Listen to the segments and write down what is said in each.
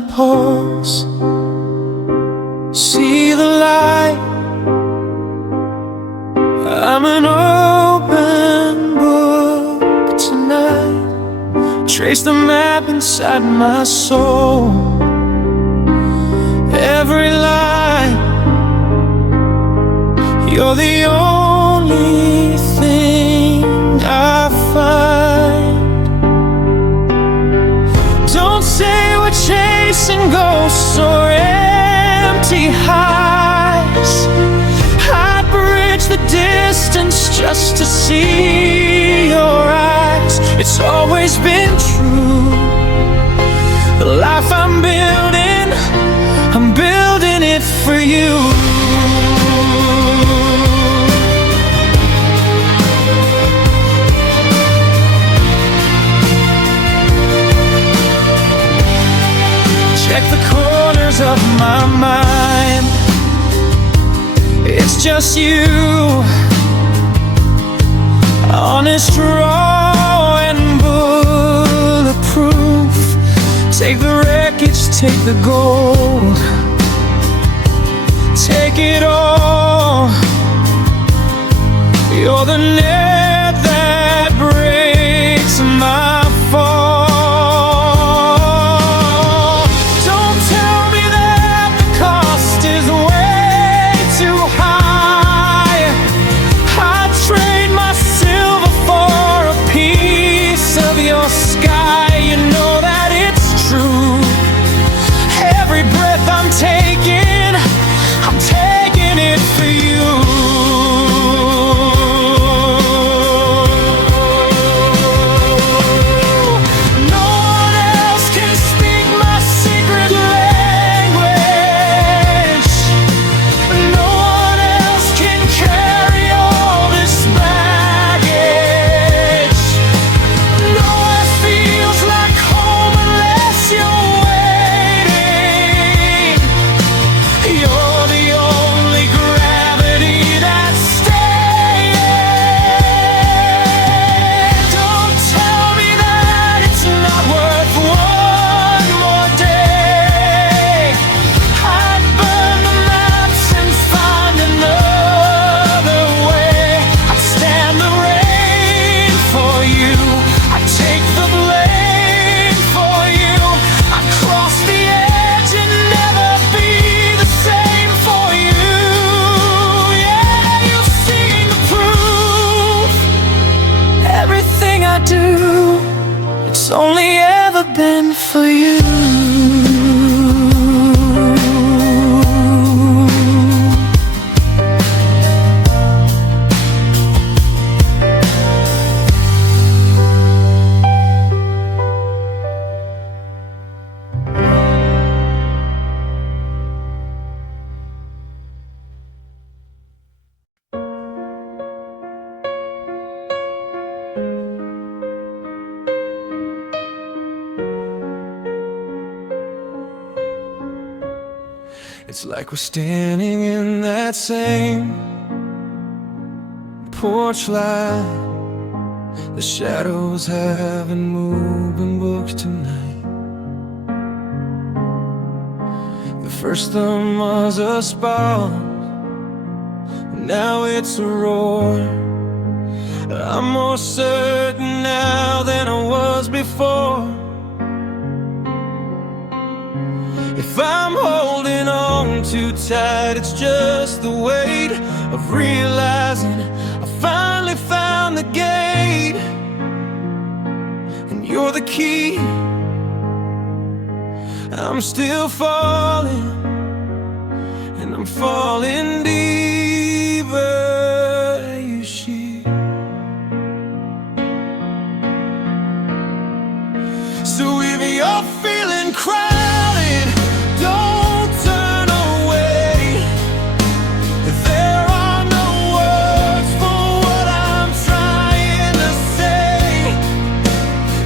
my pulse. See the light. I'm an open book tonight. Trace the map inside my soul. Every line, you're the only thing I find. Don't say we're chasing ghosts or empty highs. I'd bridge the distance just to see your eyes. It's always been true. The life I'm building it for you. Check the corners of my mind. It's just you. Honest, raw, and bulletproof. Take the wreckage, take the gold. Take it all. You're the net that breaks my fall. Don't tell me that the cost is way too high. I'd trade my silver for a piece of your sky. You know that it's true. Every breath I'm taking it for you. No one else can speak my secret language. No one else can carry all this baggage. Nowhere feels like home unless you're waiting. You're the only gravity that's staying. Don't tell me that it's not worth one more day. I'd burn the maps and find another way. I'd stand the rain for you. I'd take the blame for you. I'd cross the edge and never be the same for you. Yeah, you've seen the proof. Everything I do, it's only ever been for you. It's like we're standing in that same porch light. The shadows haven't moved and booked tonight. The first thumb was a spark, now it's a roar. I'm more certain now than I was before. If I'm holding on too tight, it's just the weight of realizing I finally found the gate. And you're the key. I'm still falling, and I'm falling deeper, you see. So if you're feeling crowded, don't turn away. There are no words for what I'm trying to say.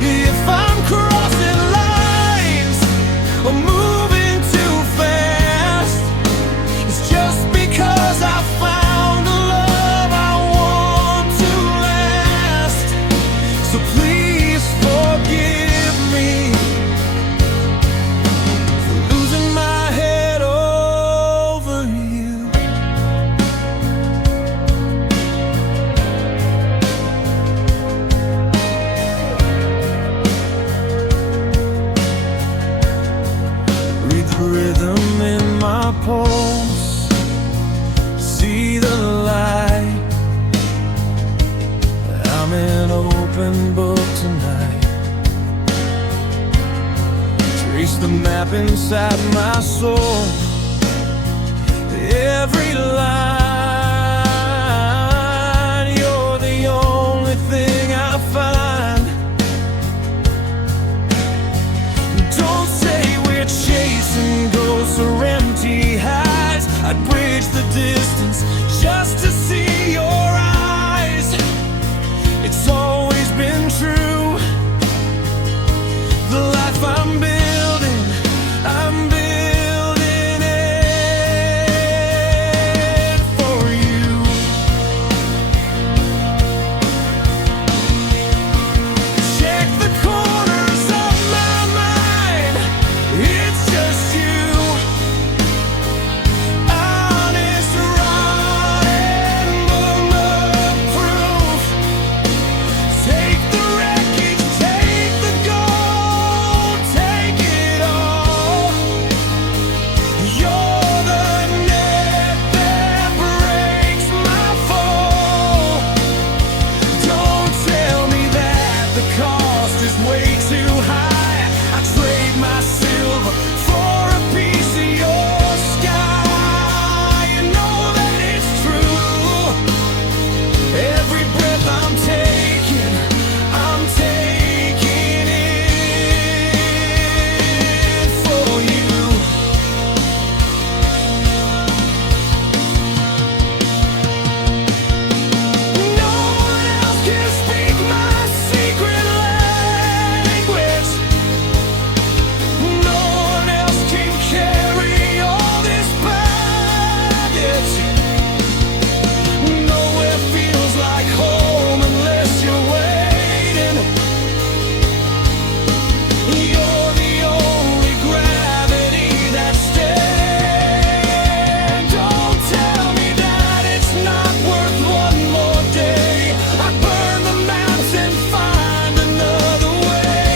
If I'm crossing lines or moving too fast, it's just because I found a love I want to last. So please forgive me trace the map inside my soul. Every line, you're the only thing I find. Don't say we're chasing ghosts or empty highs. I'd bridge the distance just to see your eyes. It's always been true. The life I'm building, I'm building it for you. Check the corners of my mind, it's just you. Honest, raw, and bulletproof. Take the wreckage, take the gold, take it all. You're the net that breaks my fall. Don't tell me that the cost is way too high. I trade my silver for a piece of your sky. You know that it's true. Every breath I'm taking it for you. No one else can speak my secret language. No one else can carry all this baggage. Nowhere feels like home unless you're waiting. You're the only gravity that's staying. Don't tell me that it's not worth one more day. I burn the maps and find another way.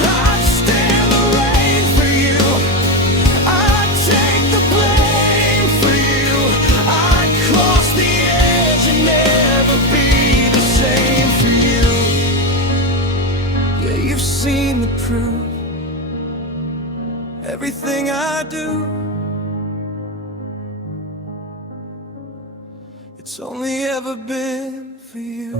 I'd stand the rain for you. I'd take the blame for you. I'd cross the edge and never be the same for you. Yeah, you've seen the proof. Everything I do, it's only ever been for you.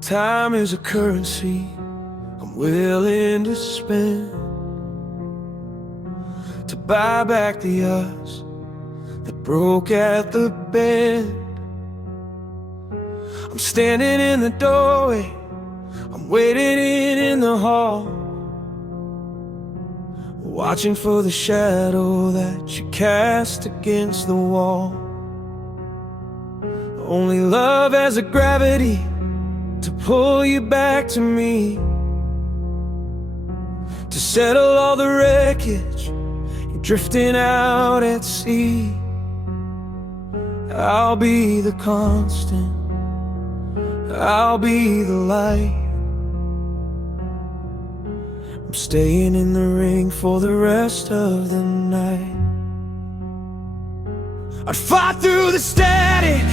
Time is a currency I'm willing to spend to buy back the us that broke at the bend. I'm standing in the doorway, I'm waiting in the hall, watching for the shadow that you cast against the wall. Only love has a gravity to pull you back to me, to settle all the wreckage you're drifting out at sea. I'll be the constant, I'll be the light. I'm staying in the ring for the rest of the night. I'd fight through the static,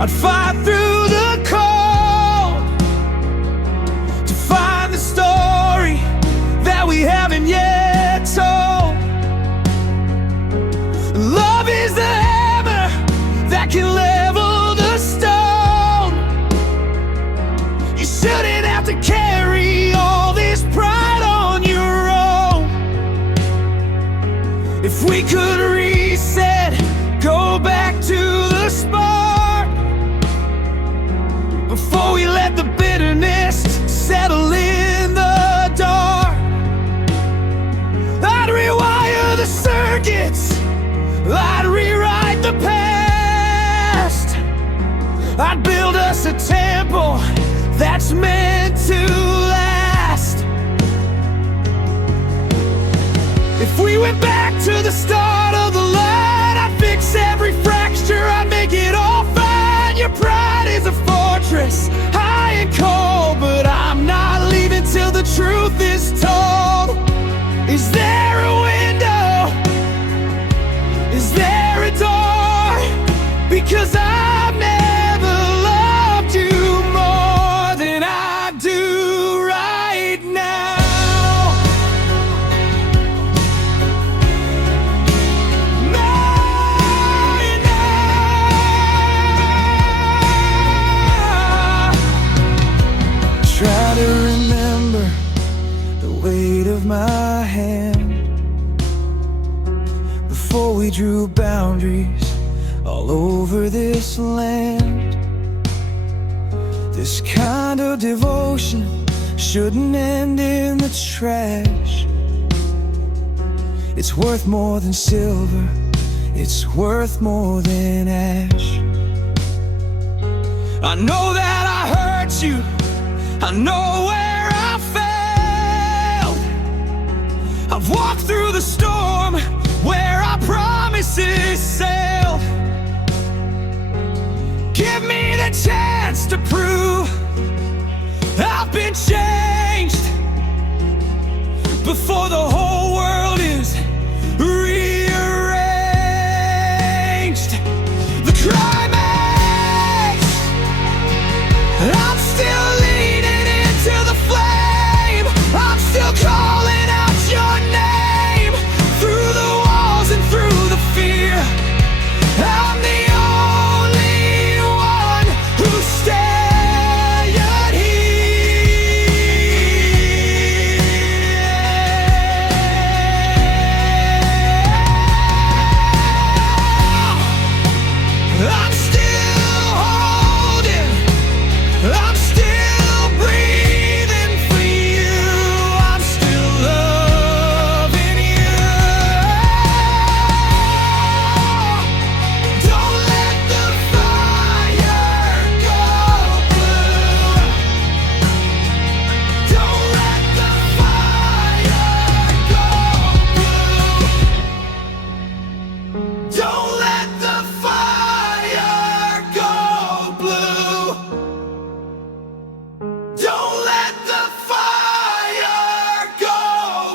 I'd fight through the cold, to find the story that we haven't yet told. Love is the hammer that can level the stone. You shouldn't have to carry all this pride on your own. If we could reset, go back to the spark, before we let the bitterness settle in the dark. I'd rewire the circuits, I'd rewrite the past. I'd build us a temple that's meant to last. If we went back to the start of the line, I'd fix every because I've never loved you more than I do right now. Try to remember the weight of my hand before we drew boundaries all over this land. This kind of devotion shouldn't end in the trash. It's worth more than silver, it's worth more than ash. I know that I hurt you, I know where I failed. I've walked through the storm where our promises sailed. Give me the chance to prove I've been changed before the whole world is rearranged. The climax, I'm still leaning into the flame. I'm still calling out your name through the walls and through the fear. I'm the only one who stayed here. I'm still holding, I'm still breathing for you, I'm still loving you. Don't let the fire go blue. Don't let the fire go blue. Don't let the fire go blue. Don't let the fire go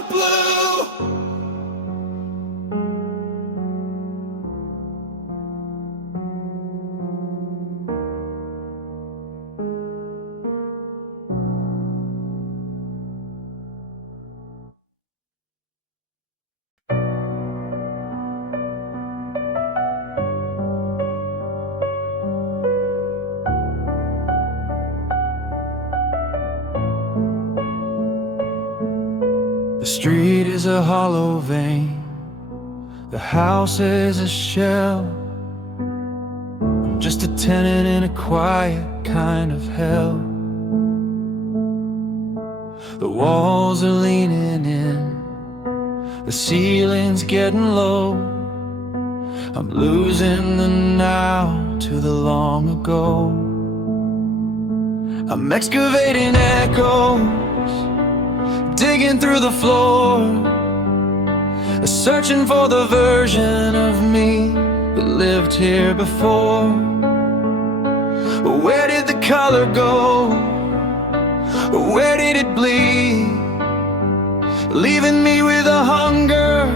blue. The street is a hollow vein, the house is a shell. I'm just a tenant in a quiet kind of hell. The walls are leaning in, the ceiling's getting low. I'm losing the now to the long ago. I'm excavating echoes, digging through the floor, searching for the version of me that lived here before. Where did the color go? Where did it bleed? Leaving me with a hunger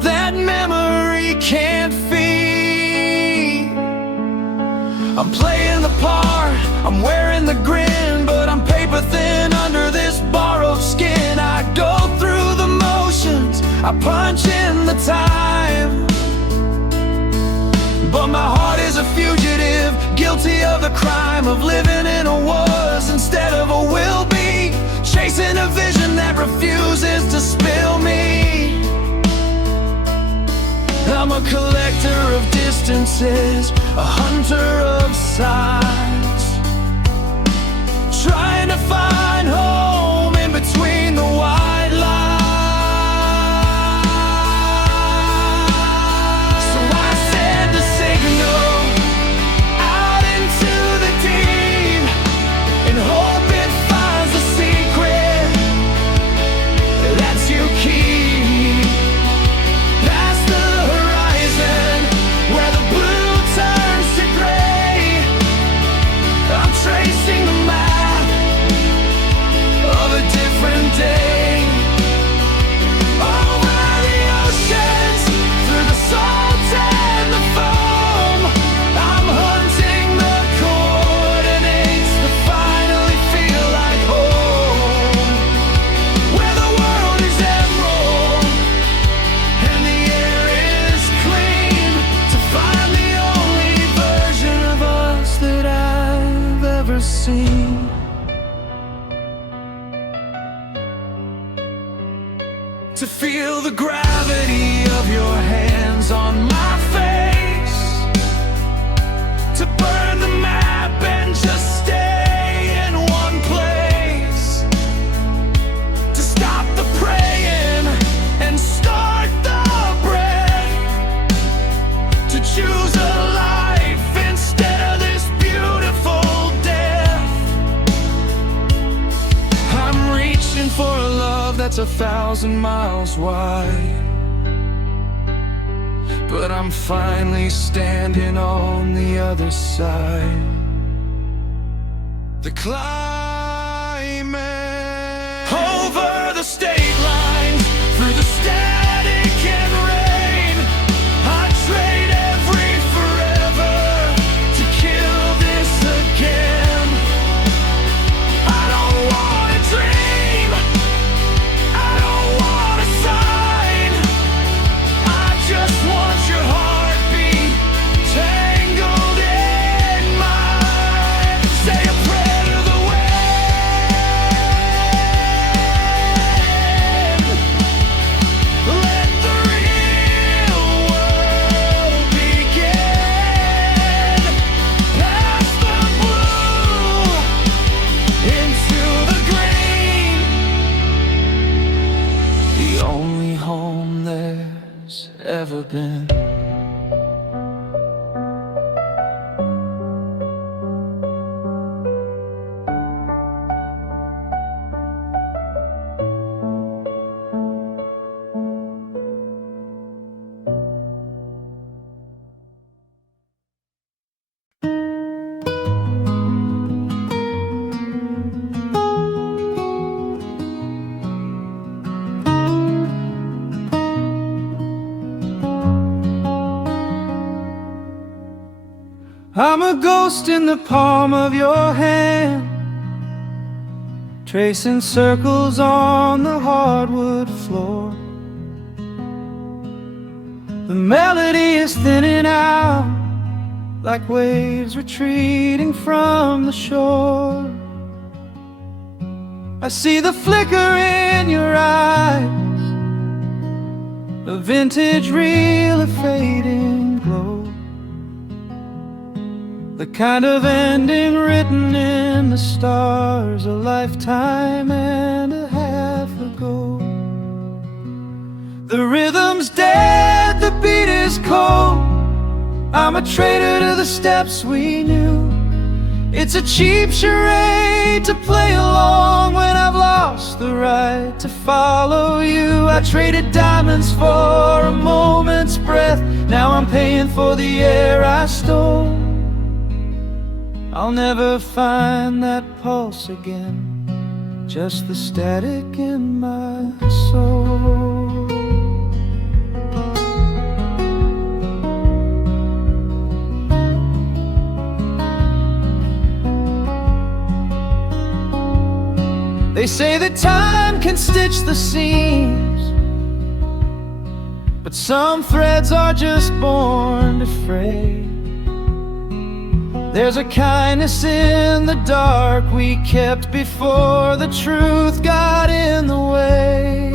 that memory can't feed. I'm playing the part, I'm wearing the grin, but I'm paper thin under this borrowed skin. I go through the motions, I punch in the time, but my heart is a fugitive, guilty of the crime of living in a was instead of a will be, chasing a vision that refuses to spill me. I'm a collector of distances, a hunter of sights, trying to find home in between the white lines. So I send a signal out into the deep and hope it finds the secret that you keep. Past the horizon where the blue turns to gray, I'm tracing the map seen. To feel the gravity of your hands on my face, to burn the map and just stay in one place, to stop the praying and start the breath, to choose a life instead of this beautiful death. I'm reaching for a love that's 1,000 miles wide, but I'm finally standing on the other side. The climate over the state line, through the static and rain, I trade every forever to kill this again. I don't want a dream, I don't want a sign, I just want your heartbeat tangled in mine. Say a prayer to the wind, let the real world begin. Past the blue into the green, the only home there's ever been. I'm a ghost in the palm of your hand, tracing circles on the hardwood floor. The melody is thinning out, like waves retreating from the shore. I see the flicker in your eyes, a vintage reel of fading glow, the kind of ending written in the stars a lifetime and a half ago. The rhythm's dead, the beat is cold, I'm a traitor to the steps we knew. It's a cheap charade to play along when I've lost the right to follow you. I traded diamonds for a moment's breath, now I'm paying for the air I stole. I'll never find that pulse again, just the static in my soul. They say that time can stitch the seams, but some threads are just born to fray. There's a kindness in the dark we kept before the truth got in the way.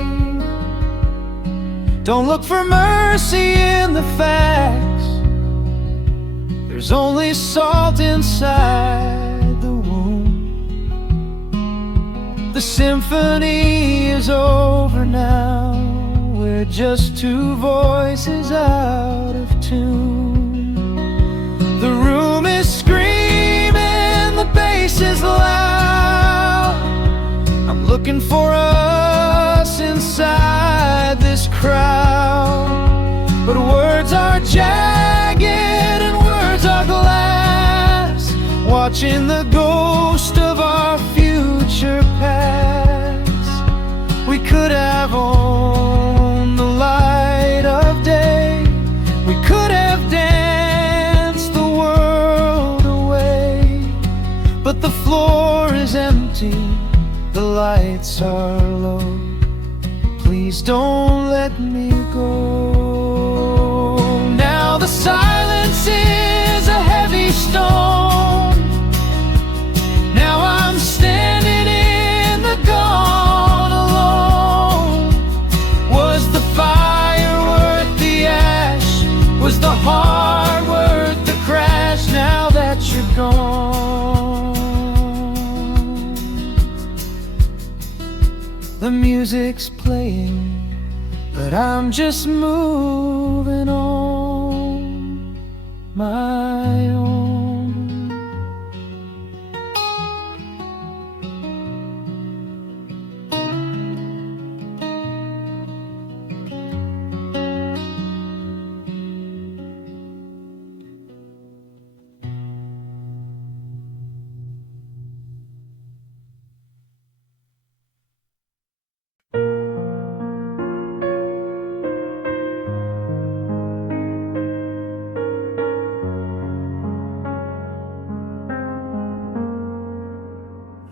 Don't look for mercy in the facts, there's only salt inside the wound. The symphony is over now, we're just two voices out of tune. The room is screaming, the bass is loud, I'm looking for us inside this crowd. But words are jagged and words are glass, watching the ghost of our future pass. We could have owned the light of day, we could have danced the world away, but the floor is empty, the lights are low. Please don't let me go. Now the silence is a heavy stone, now The music's playing, but I'm just moving on my own.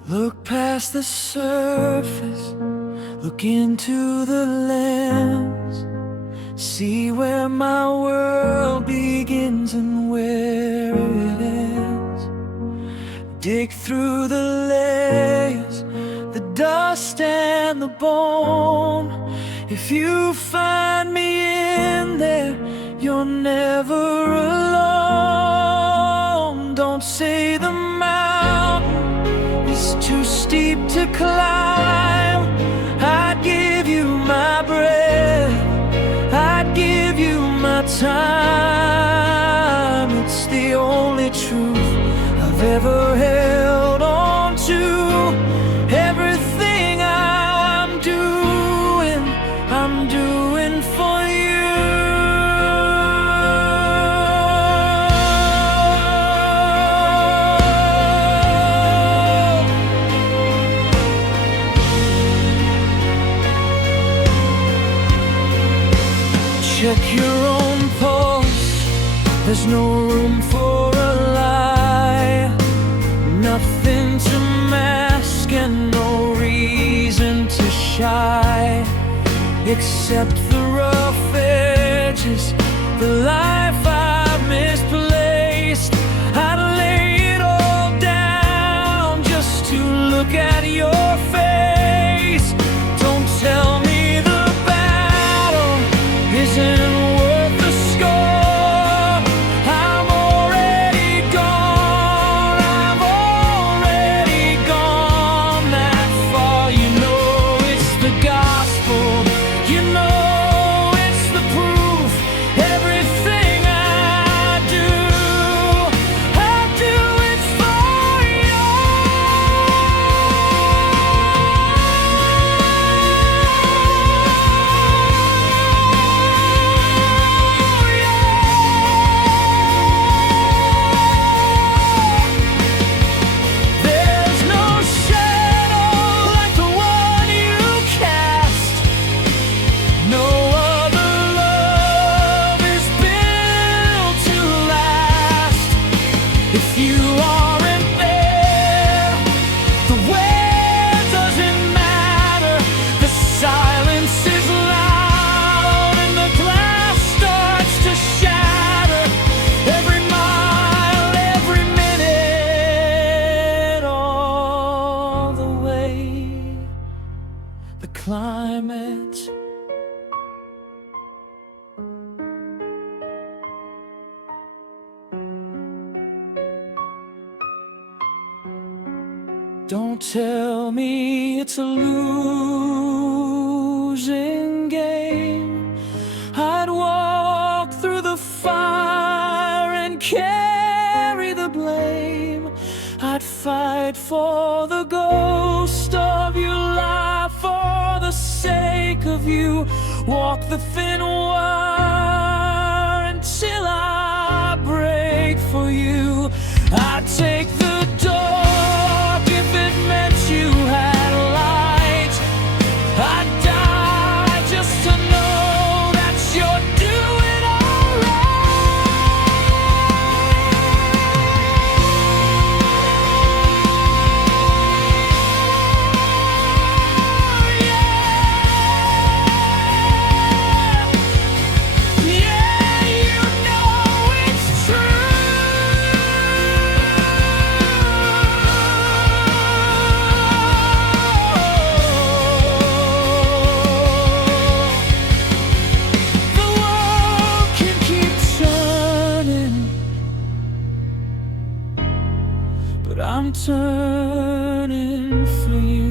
Look past the surface, look into the lens, see where my world begins and where it ends. Dig through the layers, the dust and the bone. If you find me in there, you're never alone. Don't say the mountain is too steep to climb. I'd give you my breath, I'd give you my time. It's the only truth I've ever held on to. Everything I'm doing for you. Check your own pulse, there's no room for a lie. Nothing to mask and no reason to shy, except the rough edges, the life I've misplaced. I'd lay it all down just to look at your face. Don't tell me the battle isn't worth the score. I'm already gone, I've already gone that far. You know it's the gospel, you know it's the proof. Everything I do it for you. There's no shadow like the one you cast. No other love is built to last. If you aren't there, the where doesn't matter. The silence is loud and the glass starts to shatter. Every mile, every minute, all the way. The climate, don't tell me it's a losing game. I'd walk through the fire and carry the blame. I'd fight for the ghost of your life for the sake of you. Walk the thin wire until I break for you. I'd take the dark if it meant you had light. I'd die just to know that you're doing alright. Yeah, you know it's true. The world can keep turning, but I'm turning for you.